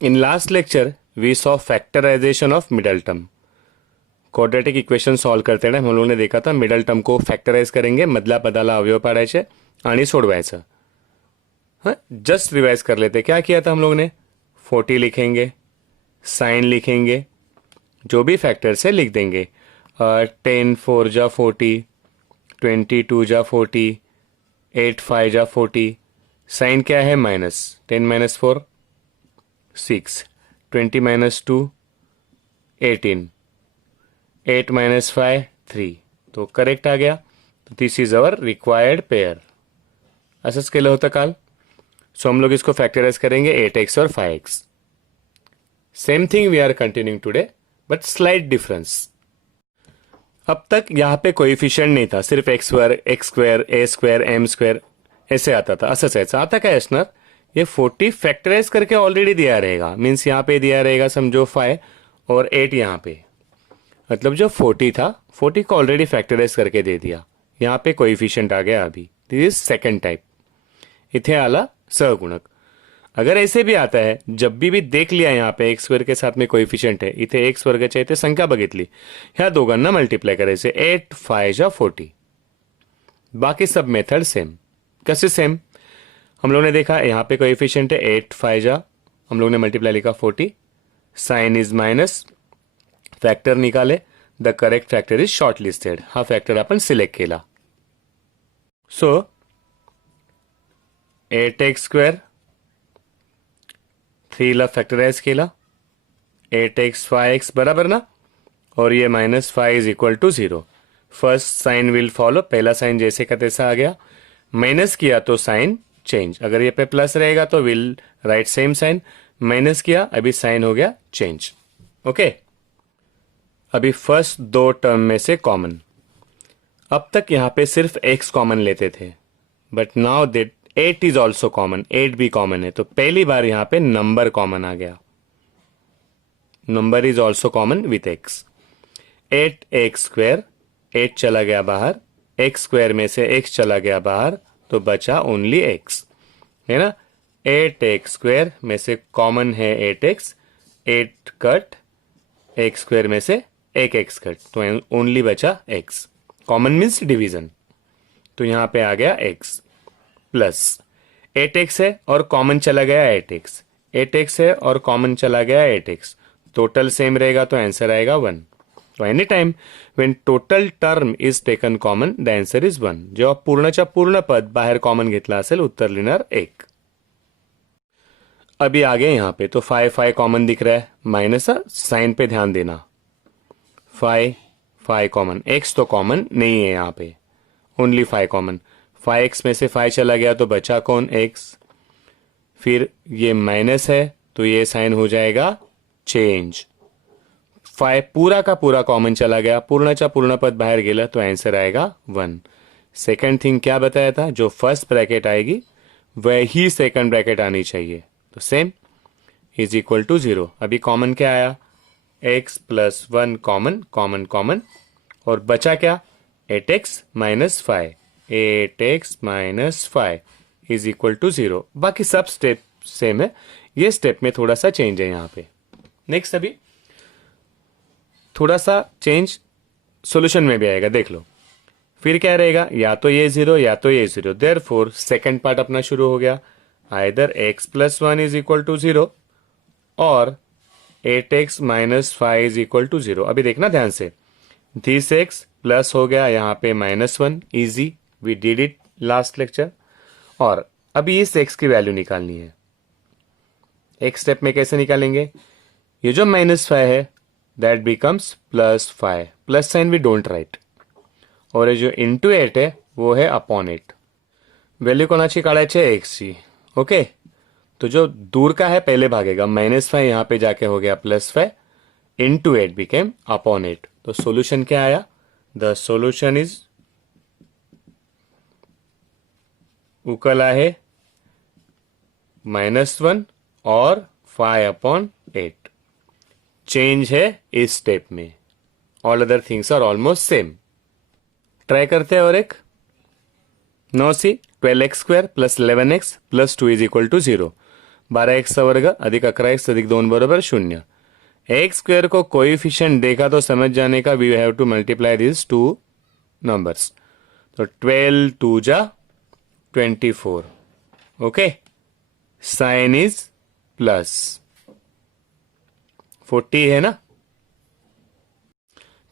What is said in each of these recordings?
In last lecture, we saw factorization of middle term. Quadratic equation solve करते time हम लोगों ने देखा था मिडल टर्म को फॅक्टराइज करेंगे, मधला पदाला अवयव पाडायचे आणि सोडवायचं. हाँ, जस्ट रिवाइज कर लेते. क्या किया था हम लोगों ने? 40 लिखेंगे, साइन लिखेंगे, जो भी फैक्टर्स है लिख देंगे. 10 4 जा 40, 22 जा 40, 8 5 जा 40. साइन क्या है? माइनस. 10 minus 4 6, 20 minus 2 18, 8 minus 5 3. तो करेक्ट आ गया. This is our required pair. असंच केलं होतं काल. सो हम लोग इसको फैक्टराइज करेंगे 8x और 5x. Same thing we are continuing today, but slight difference. अब तक यहाँ पे कोएफिशिएंट नहीं था, सिर्फ x वर्ग, x square, a square, m square ऐसे आता था. असंच यायचं. आता काय असणार? ये 40 फैक्टराइज करके ऑलरेडी दिया रहेगा. मीन्स यहाँ पे दिया रहेगा समझो 5 और 8 यहाँ पे. मतलब जो 40 था 40 को ऑलरेडी फैक्टराइज करके दे दिया. यहाँ पे कोएफिशिएंट आ गया अभी. This is second type. इथे आला सहगुणक. अगर ऐसे भी आता है, जब भी देख लिया यहाँ पे एक्स स्क्वेअर के साथ में कोएफिशिएंट है, इथे एक्स वर्गाच्या इथे संख्या बघितली, ह्या दोघांना मल्टिप्लाय करायचे. 8 5 जा 40. बाकी सब मेथड सेम. कैसे सेम? हम लोग ने देखा यहाँ पे कोएफिशिएंट है 8 5 जा, हम लोग ने मल्टीप्लाई लिखा 40. Sign is minus. फॅक्टर निकाले. The correct factor is shortlisted. हा फॅक्टर आपण सिलेक्ट केला. सो 8x स्क्वेअर 3 ला फॅक्टराइज केला. 8x 5x बराबर ना. और ये minus 5 is equal to 0. First sign will follow. पहला साइन जैसे का तैसा आ गया. माइनस किया तो साइन चेंज. अगर ये पे प्लस रहेगा तो will write same sign. Minus किया, अभी साइन हो गया चेंज. ओके. अभी फर्स्ट दो टर्म में से कॉमन. अब तक यहां पे सिर्फ x कॉमन लेते थे, but now that 8 is also common. 8 भी कॉमन है, तो पहली बार यहां पे नंबर कॉमन आ गया. Number is also common with x. 8x square, 8 चला गया बाहर. x स्क्वेयर में से x चला गया बाहर, तो बचा ओनली x, है ना. 8x स्क्वेयर में से कॉमन है 8x. 8 कट, x स्क्वेयर में से एक x कट, तो ओनली बचा x. Common means division. तो यहां पे आ गया x प्लस 8x है और कॉमन चला गया 8x. 8x है और कॉमन चला गया 8x. टोटल सेम रहेगा तो आंसर आएगा 1. तो any time when total term is taken common the answer is 1. जेव्हा पूर्णच्या पूर्ण पद बाहेर कॉमन घेतला असेल उत्तर लिहिणार 1. अभी आगे यहां पे तो 5 5 कॉमन दिख रहा है. माइनस साइन पे ध्यान देना. 5 5 कॉमन. x तो कॉमन नहीं है यहाँ पे, ओनली 5 कॉमन. 5x में से 5 चला गया तो बचा कौन? x. फिर ये माइनस है तो ये साइन हो जाएगा चेंज. 5 पूरा का पूरा कॉमन चला गया, पूर्णचा पूर्ण पद बाहर गेला तो आंसर आएगा 1. सेकंड थिंग क्या बताया था? जो फर्स्ट ब्रैकेट आएगी वही सेकंड ब्रैकेट आनी चाहिए. तो सेम इज इक्वल टू 0. अभी कॉमन क्या आया? x plus 1 common common common, और बचा क्या? 8x minus 5. 8x minus 5 is equal to 0. बाकी सब स्टेप सेम है, ये स्टेप में थोड़ा सा चेंज है यहाँ पे. नेक्स्ट अभी थोड़ा सा चेंज सॉल्यूशन में भी आएगा, देख लो. फिर क्या रहेगा? या तो ये 0 या तो ये 0. देयरफॉर सेकंड पार्ट अपना शुरू हो गया. Either x plus 1 is equal to 0 और 8x minus 5 is equal to 0. अभी देखना ध्यान से. दिस x प्लस हो गया यहाँ पे -1. Easy, we did it last lecture. और अभी इस x की वैल्यू निकालनी है. एक स्टेप में कैसे निकालेंगे? ये जो -5 है that becomes +5. Plus sign we don't write. और ये जो इंटू 8 है वो है अपॉन 8. वैल्यू कोणाची काढायची है? x ची. ओके. तो जो दूर का है पहले भागेगा. -5 यहां पे जाके हो गया +5 इंटू 8 बिकेम अपॉन 8. तो सॉल्यूशन क्या आया? द सॉल्यूशन इज उकल आहे -1 और 5 अपॉन 8. चेंज है इस स्टेप में. All other things are almost same. Try करते हैं और एक. No see 12x square plus 11x plus 2 is equal to 0. 12x वर्ग अधिक 11x अधिक 2 बरोबर 0. एक्स स्क्वेयर को कोएफिशिएंट देखा तो समझ जाने का, we have to multiply this two numbers. तो 12 2 जा 24. ओके, साइन इज प्लस 40 है ना.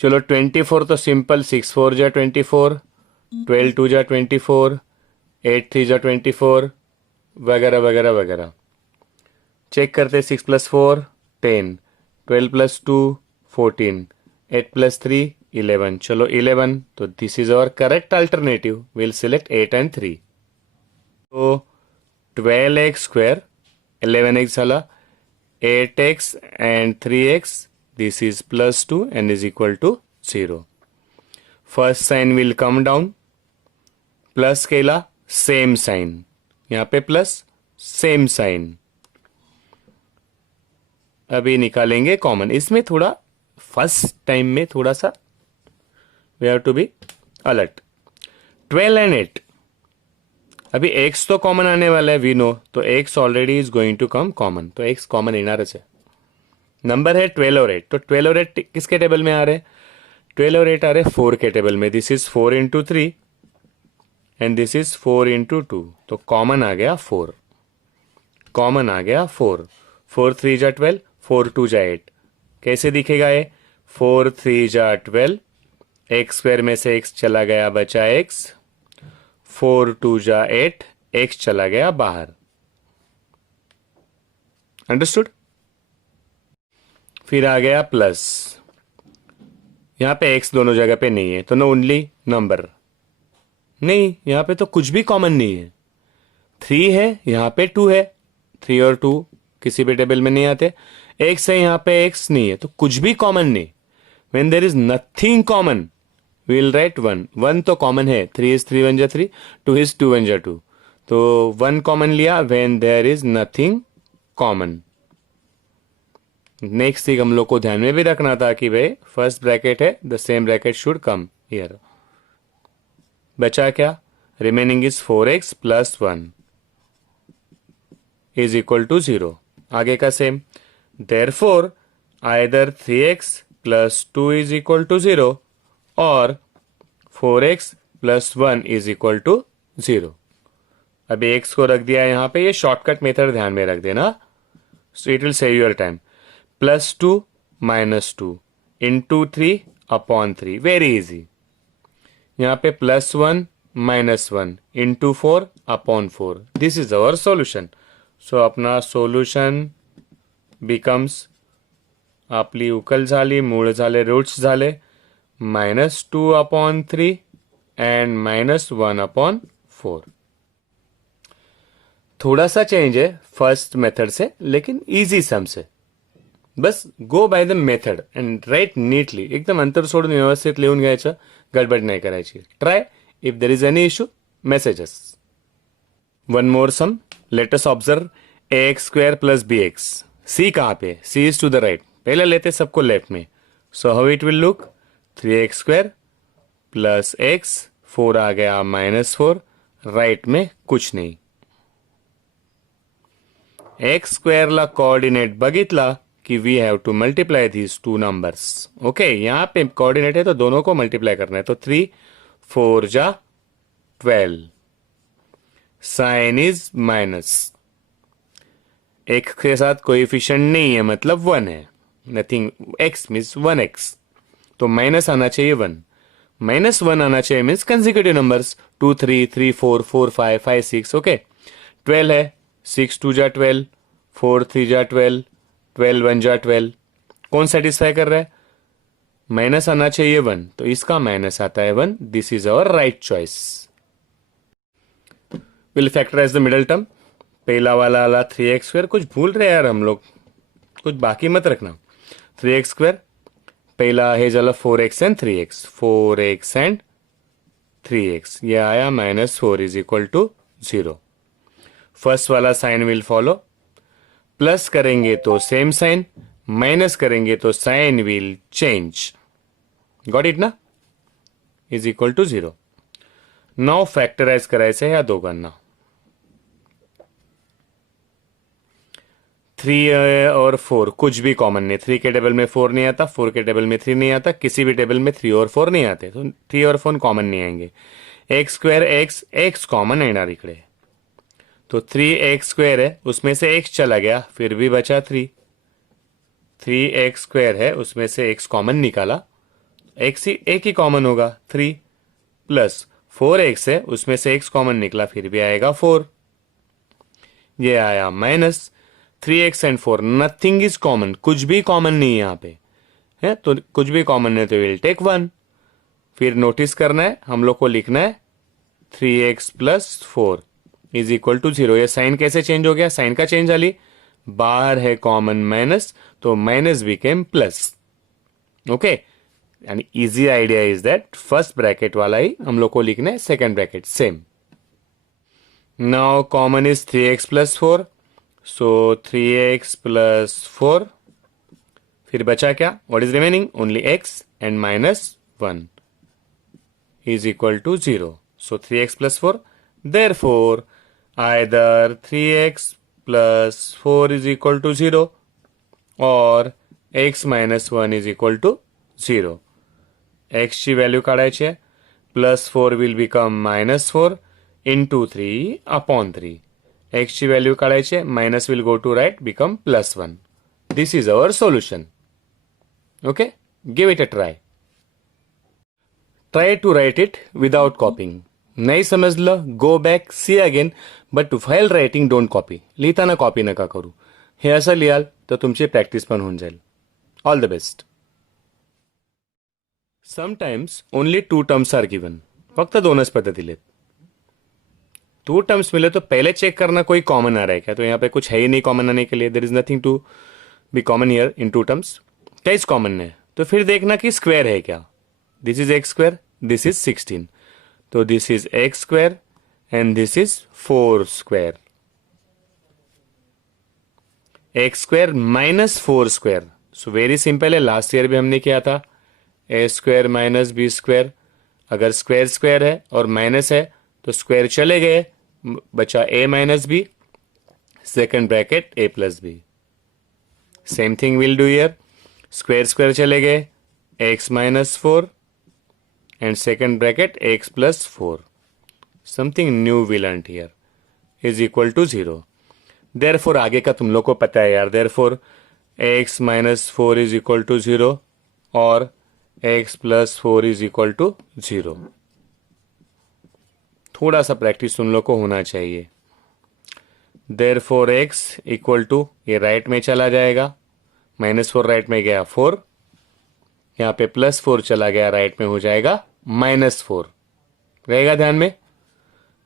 चलो 24 तो सिंपल, 6 4 जा 24, 12 2 जा 24, 8 3 जा 24 वगैरह वगैरह वगैरह. चेक करते, 6 + 4 10, 12 + 2 14, 8 + 3 11. चलो 11, तो this is our correct alternative. Will select 8 and 3. तो 12x स्क्वेयर 11x झाला, 8x and 3x, this is +2 and is equal to 0. First sign will come down, plus केला सेम साइन, यहां पे प्लस सेम साइन. अभी निकालेंगे common. इसमें थोड़ा first time में थोड़ा सा we have to be alert. 12 and 8, अभी x तो कॉमन आने वाला है, वी नो. तो x already is going to come common, तो x कॉमन येणारच है. नंबर है 12 और 8. तो 12 और 8 किसके टेबल में आ रहे? 12 और 8 आ रहे 4 के टेबल में. This is 4 × 3 and this is 4 × 2. तो कॉमन आ गया 4. कॉमन आ गया 4. 4 3 जा 12, 4 2 जा 8. कैसे दिखेगा ये? 4 3 जा 12, एक्स स्क्वायर में से x चला गया, बचा x. 4 2 जा 8, x चला गया बाहर. अंडरस्टूड? फिर आ गया प्लस. यहां पे x दोनों जगह पे नहीं है, तो नो ओनली नंबर. नहीं, यहां पे तो कुछ भी कॉमन नहीं है. 3 है, यहां पे 2 है. 3 और 2 किसी भी टेबल में नहीं आते. x है, यहां पे x नहीं है, तो कुछ भी कॉमन नहीं. When there is nothing common we will write 1. 1 तो कॉमन है. 3 इज 3 1 जा 3, 2 इज 2 1 जा 2. तो 1 कॉमन लिया when there is nothing common. Next thing हम लोग को ध्यान में भी रखना था कि भाई फर्स्ट ब्रैकेट है, the same bracket should come here. बचा क्या? Remaining is 4x + 1 is equal to 0. आगे का same. Therefore either 3x + 2 is equal to 0 और 4x + 1 इज इक्वल टू 0. अभी x को रख दिया यहां पे. ये शॉर्टकट मेथड ध्यान में रख देना, so it will save your time. +2 - 2 into 3 upon 3. Very easy. यहां पे +1 - 1 into 4 upon 4. This is our solution. So अपना सॉल्यूशन बिकम्स, आपली उकल झाली, मूळ झाले, रूट्स झाले, -2 अपॉन 3 एंड -1 अपॉन 4. थोड़ा सा चेंज है फर्स्ट मेथड से, लेकिन इजी सम से. बस go by the method and write neatly. एकदम अंतर सोडून व्यवस्थित लिहून घ्यायचं, गडबड नाही करायची. Try. If there is any issue messages. One more sum. Let us observe ax² + bx. c कहां पे? c is to the right. पहले लेते सबको लेफ्ट में. So how it will look? 3x² + x, 4 आ गया -4. राइट में कुछ नहीं. x² ला कोऑर्डिनेट बघितला कि we have to multiply these two numbers. Okay, यहां पे कोऑर्डिनेट है तो दोनों को मल्टीप्लाई करना है. तो 3 4 जा 12. Sign is minus. x के साथ कोएफिशिएंट नहीं है, मतलब 1 है. नथिंग. x मीन्स 1x, तो माइनस आना चाहिए 1. -1 आना चाहिए मीन्स कंसेक्यूटिव नंबर्स. 2 3 3 4 4 5 5 6. ओके, 12 है. 6 2 जा 12, 4 3 जा 12, 12 1 जा 12. कौन सेटिस्फाई कर रहा है? माइनस आना चाहिए 1, तो इसका माइनस आता है 1. This is our right choice. Will factorise the middle term. पहला वाला आला 3x². कुछ भूल रहे यार हम लोग, कुछ बाकी मत रखना. 3x², पहला है झाला 4x and 3x. 4x and 3x, ये आया -4 इज इक्वल टू 0. फर्स्ट वाला साइन विल फॉलो. प्लस करेंगे तो सेम साइन, माइनस करेंगे तो sign will change. Got it ना? Is equal to 0. Now factorise करायचं ह्या दोघांना. 3 और 4 कुछ भी कॉमन नहीं, 3 के टेबल में 4 नहीं आता, 4 के टेबल में 3 नहीं आता, किसी भी टेबल में 3 और 4 नहीं आते, तो 3 और 4 कॉमन नहीं आएंगे. X square x, x common येणार इकडे, तो 3x स्क्वायर है, उसमें से x चला गया, फिर भी बचा 3. 3x स्क्वायर है, उसमें से x कॉमन निकाला, x ही एक ही कॉमन होगा 3, प्लस 4x है, उसमें से x कॉमन निकला, फिर भी आएगा 4. ये आया minus 3x and 4, nothing is common, कुछ भी कॉमन नहीं है यहाँ पे है, तो कुछ भी कॉमन नहीं, तो विल टेक 1. फिर नोटिस करना है, हम लोग को लिखना है 3x plus 4 is equal to 0. ये साइन कैसे चेंज हो गया, साइन का चेंज आली, बाहर है कॉमन माइनस, तो minus became plus. Okay, and easy idea is that first bracket वाला ही हम लोग को लिखना है, second bracket same. Now common is 3x plus 4, so 3x plus 4, फिर बचा क्या, what is remaining, only x and minus 1 is equal to 0. So 3x plus 4, therefore either 3x plus 4 is equal to 0 or x minus 1 is equal to 0. x ची value काढायची आहे, plus 4 will become minus 4 into 3 upon 3. x ची value काढायची आहे, minus will go to right, become plus 1. This is our solution. Okay, give it a try. Try to write it without copying. नाही समजलं, go back, see again, but while writing don't copy. लिहिताना copy नका करू. हे असं लिहाल तर तुमची practice पण होऊन जाईल. All the best. Sometimes only 2 terms are given. फक्त 2च पद दिलेत. 2 टर्म्स मिले तो पहले चेक करना कोई कॉमन आ रहा है क्या, तो यहाँ पे कुछ है ही नहीं कॉमन आने के लिए. There is nothing to be common here in 2 terms. क्या कॉमन है, तो फिर देखना कि स्क्वायर है क्या. This is x square, this is 16, तो this is x square and this is 4 square. X square minus 4 square, so very simple है, लास्ट ईयर भी हमने किया था. A square minus b square, अगर स्क्वायर स्क्वायर है और माइनस है तो स्क्वायर चले गए, बचा a minus b, second bracket a plus b. Same thing will do here, square square चले गए, x minus 4 and second bracket x plus 4. Something new we learned here is equal to 0. Therefore आगे का तुम लोग को पता है यार. Therefore x minus 4 is equal to 0 और x plus 4 is equal to 0. थोड़ा सा प्रैक्टिस तुम लोग को होना चाहिए. Therefore x equal to, ये राइट में चला जाएगा, -4 राइट में गया 4, यहाँ पे +4 चला गया, राइट में हो जाएगा -4, रहेगा ध्यान में.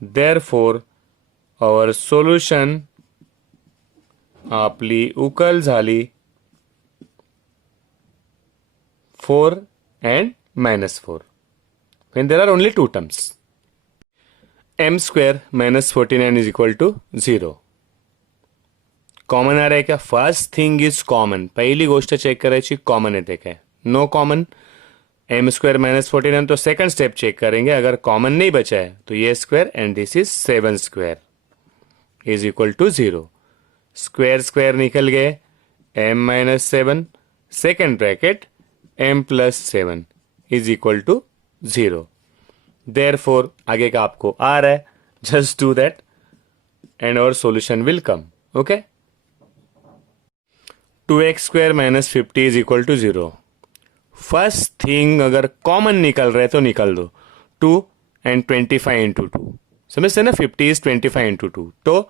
Therefore our solution आपली उकल झाली 4 and -4 when there are only 2 terms. m square minus 49 is equal to 0. Common आ रहा है क्या, फर्स्ट थिंग इज कॉमन. पहिली गोष्ट चेक करायची कॉमन येते काय. No common, m square minus 49, तो सेकंड स्टेप चेक करेंगे. अगर कॉमन नहीं बचा है तो ये square and this is 7 square is equal to 0. Square square निकल गए, m minus 7, second bracket m plus 7 is equal to 0. Therefore आगे का आपको आ रहा है, just do that and our solution will come. Okay, 2x square minus 50 is equal to 0. First thing अगर common निकल रहा है तो निकल दो. 2 एंड 25 इंटू 2, समझते ना, 50 इज 25 इंटू 2, तो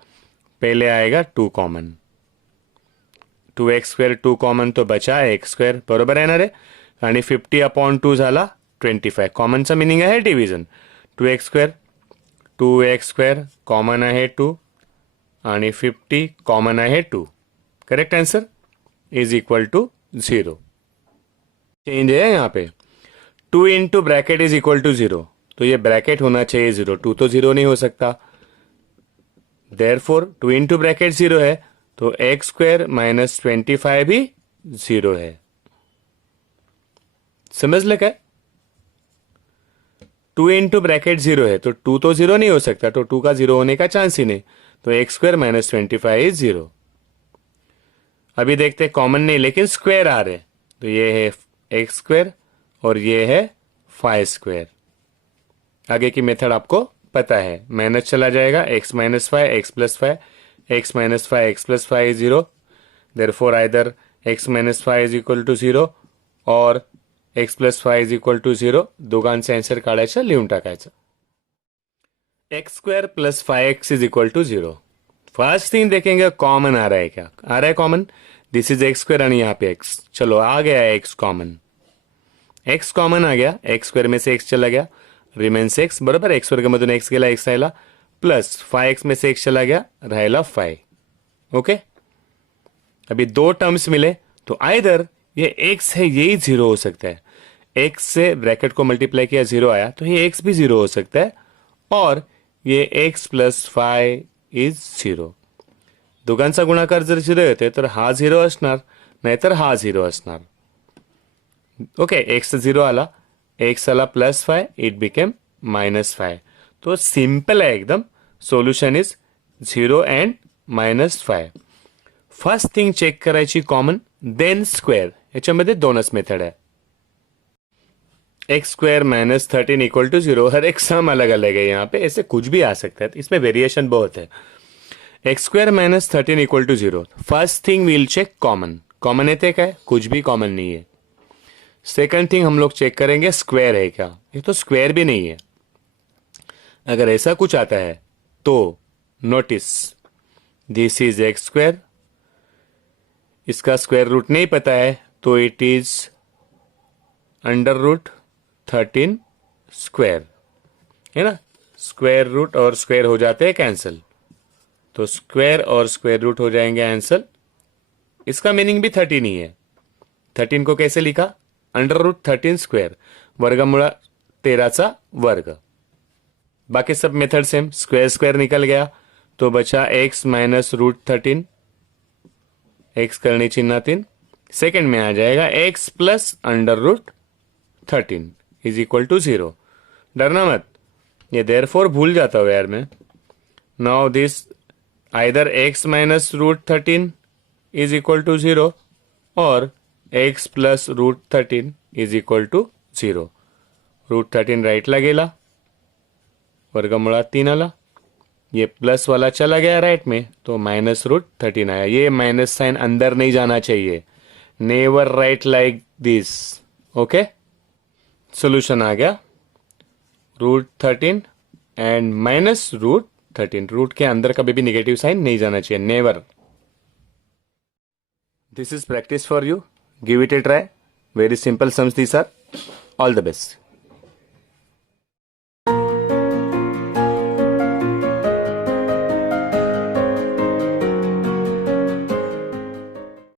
पहले आएगा 2 कॉमन. 2x स्क्वेअर 2 कॉमन, तो बचा x स्क्वेअर, बरोबर आहे ना रे. आणि 50 अपॉन 2 झाला 25. कॉमनचा मिनिंग आहे डिव्हिजन. 2x स्क्वेअर कॉमन आहे 2 आणि 50 कॉमन आहे 2. Correct answer is equal to 0. Change है यहाँ पे. 2 into bracket is equal to 0, तो ये ब्रैकेट होना चाहिए 0. 2 तो 0 नहीं हो सकता. देयरफॉर 2 इंटू ब्रैकेट 0 है, तो एक्स स्क्वायर माइनस 25 भी 0 है. समझ लगा. 2 इंटू ब्रैकेट 0 है, तो 2 तो 0 नहीं हो सकता, तो 2 का 0 होने का चांस ही नहीं, तो एक्स स्क्वायर माइनस 25 इज 0. अभी देखते हैं कॉमन नहीं लेकिन स्क्वायर आ रहे, तो ये है एक्स स्क्वायर और ये है फाइव स्क्वायर। आगे की मेथड आपको पता है, माइनस चला जाएगा, x minus five x plus five, x minus five x plus five is zero, therefore either x minus five is equal to zero और x plus five is equal to zero. दोघांचं answer काढायचं, लिहून टाकायचं। X square plus five x is equal to zero. First thing देखेंगे common आ रहा है क्या, आ रहा है common, this is x square और यहाँ पे एक्स, चलो आ गया है एक्स कॉमन, एक्स कॉमन आ गया, एक्स स्क्वायर में से एक्स चला गया, रिमेन्स एक्स बरोबर, एक्स वर्गामधून एक्स गेला एक्स राहिला, प्लस फाइव एक्स में से एक्स चला गया राहिला फाइव। ओके, अभी दो टर्म्स मिले तो आइदर ये एक्स है यही जीरो हो सकता है, एक्स से ब्रैकेट को मल्टीप्लाई किया जीरो आया तो ये एक्स भी जीरो हो सकता है, और ये x plus five is zero. दोघांचा गुणाकार जर झिरो येतोय तर हा झिरो असणार, नाहीतर हा झिरो असणार। ओके, एक्स झिरो आला, एक्स आला plus five, it became minus five. तो सिंपल है एकदम, solution is zero and minus five. First thing check करायची कॉमन, देन स्क्वेअर, याच्यामध्ये दोनच मेथड है। X square minus 13 equal to zero, हर एक सम अलग अलग है, यहाँ पे ऐसे कुछ भी आ सकता है, इसमें वेरिएशन बहुत है। X square minus 13 equal to zero, first thing will check common, common येते काय, कुछ भी कॉमन नहीं है। सेकंड थिंग हम लोग चेक करेंगे स्क्वायर है क्या, ये तो स्क्वायर भी नहीं है। अगर ऐसा कुछ आता है तो notice this is x square, इसका स्क्वायर रूट नहीं पता है तो it is under root 13 square, है ना, स्क्वायर रूट और स्क्वायर हो जाते हैं कैंसिल, तो स्क्वायर और स्क्वायर रूट हो जाएंगे आंसर। इसका मीनिंग भी 13 ही है। 13 को कैसे लिखा, अंडर रूट 13 स्क्वायर, वर्गमूळ 13 वर्ग। बाकी सब मेथड सेम, स्क्वायर स्क्वायर निकल गया तो बचा एक्स माइनस रूट 13, एक्स करने चिन्ह 3, सेकेंड में आ जाएगा x plus under root 13 is equal to zero. डरना मत, ये देयरफॉर भूल जाता हूँ यार मैं। Now this either x minus root 13 is equal to zero और x plus root 13 is equal to zero. Root 13 राइटला गेला, वर्गमूळात 3 आला, ये प्लस वाला चला गया राइट में तो माइनस रूट 13 आया। ये माइनस साइन अंदर नहीं जाना चाहिए, never right like this. Okay, solution आ गया root 13 and minus root 13, root के अंदर कभी भी नेगेटिव साइन नहीं जाना चाहिए, never. This is practice for you, give it a try, very simple sums these are, all the best.